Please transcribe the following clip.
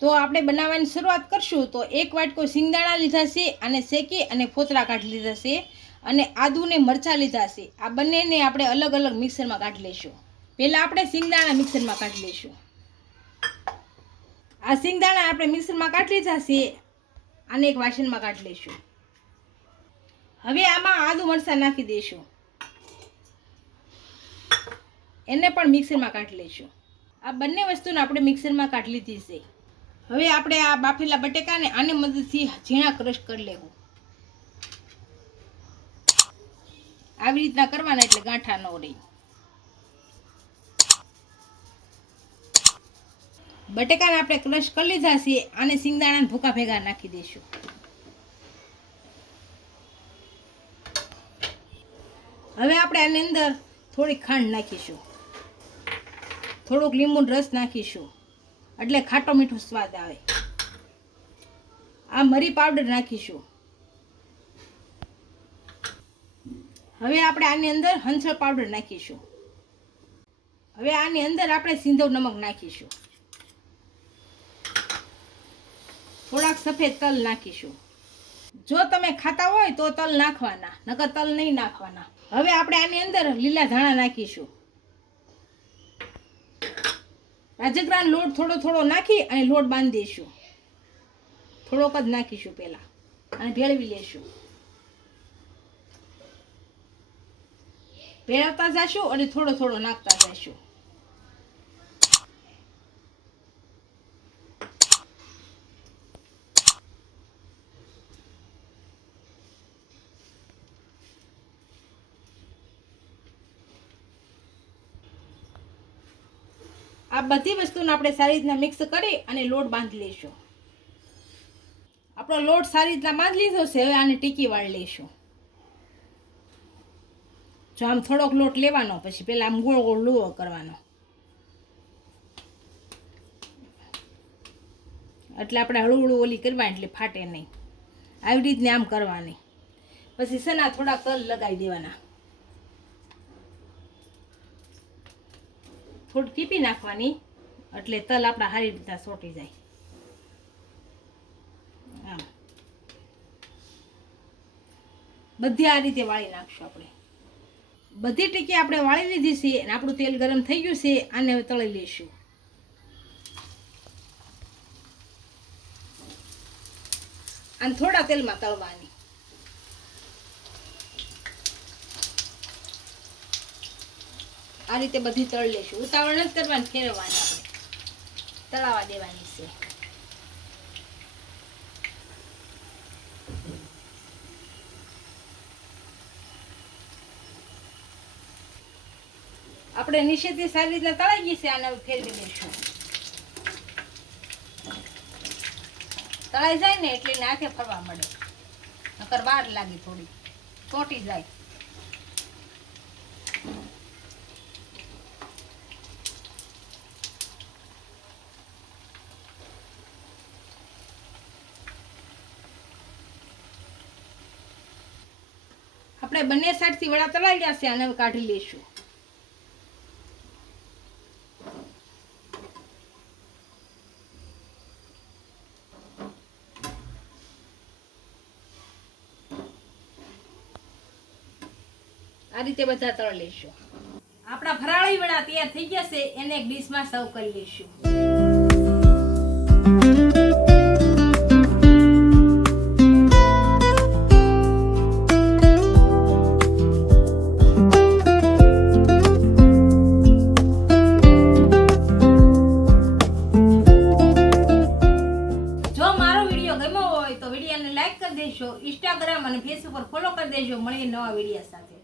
તો આપણે બનાવવાની શરૂઆત કરશું. તો 1 વાટકો સિંગદાણા લીધા છે અને શેકી અને ફોતરા કાઢી લીધા છે અને આદુ ને મરચાં લીધા છે. આ બંનેને આપણે અલગ અલગ મિક્સરમાં કાઢી લઈશું. પહેલાં આપણે સિંગદાણા મિક્સરમાં કાઢી લઈશું. આ સિંગદાણા આપણે મિક્સરમાં કાઢી લીધા છે અને એક વાસણમાં કાઢી લઈશું. હવે આમાં આદુ મરચાં નાખી દઈશું. એને પણ મિક્સરમાં કાઢી લઈશું. આ બંને વસ્તુને આપણે મિક્સરમાં કાઢી લીધી છે. હવે આપણે આ બાફેલા બટેકાને આની મદદથી ઝીણા ક્રશ કરી લેવું. આવી રીતના કરવાના એટલે ગાંઠા ન રહે. બટેકાને આપણે ક્રશ કરી લીધા છે. આને સિંગદાણા ભૂકા ભેગા નાખી દઈશું. હવે આપણે આની અંદર થોડી ખાંડ નાખીશું, થોડોક લીંબુનો રસ નાખીશું એટલે ખાટો મીઠો સ્વાદ આવે. આ મરી પાવડર નાખીશું. હવે આપણે આની અંદર હંસળ પાવડર નાખીશું. હવે આની અંદર આપણે સિંધવ નમક નાખીશું. થોડાક સફેદ તલ નાખીશું. જો તમે ખાતા હોય તો તલ નાખવાના, નકર તલ નહીં નાખવાના. હવે આપણે આની અંદર લીલા ધાણા નાખીશું. રાજગરાનો લોટ થોડો થોડો નાખી અને લોટ બાંધી દઈશું. થોડોક જ નાખીશું પહેલાં અને ભેળવી લઈશું. ભેળવતા જઈશું અને થોડો થોડો નાખતા જઈશું. આ બધી વસ્તુને આપણે સારી રીતના મિક્સ કરી અને લોટ બાંધી લઈશું. આપણો લોટ સારી રીતના બાંધી લીધો છે. હવે આને ટીકી વાળી લઈશું. જો આમ થોડોક લોટ લેવાનો, પછી પેલા આમ ગોળ ગોળ લુવો કરવાનો. એટલે આપણે હળવું હળવું ઓલી કરવાની એટલે ફાટે નહીં. આવી રીતને આમ કરવાની. પછી સના થોડા તલ લગાવી દેવાના. થોડી ટીપી નાખવાની એટલે તલ આપણા સારી રીતના સોટી જાય. આમ બધી આ રીતે વાળી નાખશું. આપણે બધી ટીકી આપણે વાળી લીધી છે અને આપણું તેલ ગરમ થઈ ગયું છે. આને હવે તળી લઈશું. અને થોડા તેલમાં તળવાની. આ રીતે બધી તળી લઈશું. ઉતાવળ નથી કરવાની, ફેરવવાની, આપણે તળાવા દેવાની છે. આપણે નીચેથી સારી રીતના તળાઈ ગઈ છે. આને ફેરવી દઈશું. તળાઈ જાય ને એટલે હાથે ફરવા મળે, નકર વાર લાગે, થોડી ચોટી જાય. આપણે બંને સાઈડથી વડા તળાઈ ગયા છે. આને કાઢી લઈશું. આ રીતે બધા તળી લઈશું. આપણા ફરાળી વડા તૈયાર થઈ ગયા છે. એને એક ડીશમાં સર્વ કરી લઈશું. ઇન્સ્ટાગ્રામ અને ફેસબુક પર ફોલો કરી દેજો. મળીએ નવા વિડીયો સાથે.